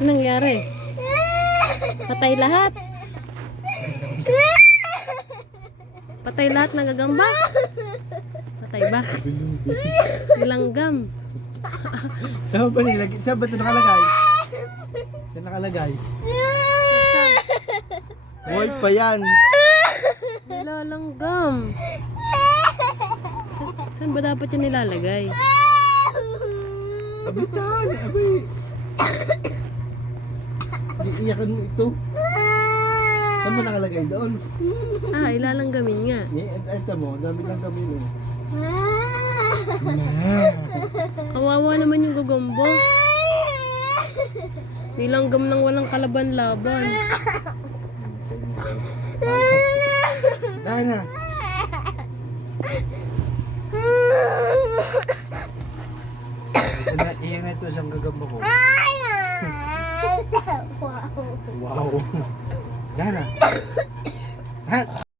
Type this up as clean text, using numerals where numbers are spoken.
Anong nangyari? Patay lahat. Patay lahat ng gagamba. Patay ba? Nilanggam. Saan ba nilagay? Saan ba ito nakalagay? Saan nakalagay? Saan? Hoy pa yan. Nilalanggam. Saan ba dapat yan nilalagay? Abitan, abay. Iiyakan mo ito. Saan ba nakalagay doon? Ah, ilalanggamin nga. Ito mo, dami lang kami mo. Kawawa naman yung gagamba. Nilanggam nang walang kalaban-laban. Dana. Iyan na ito siyang gagamba ko. Wow. Dana. Ha?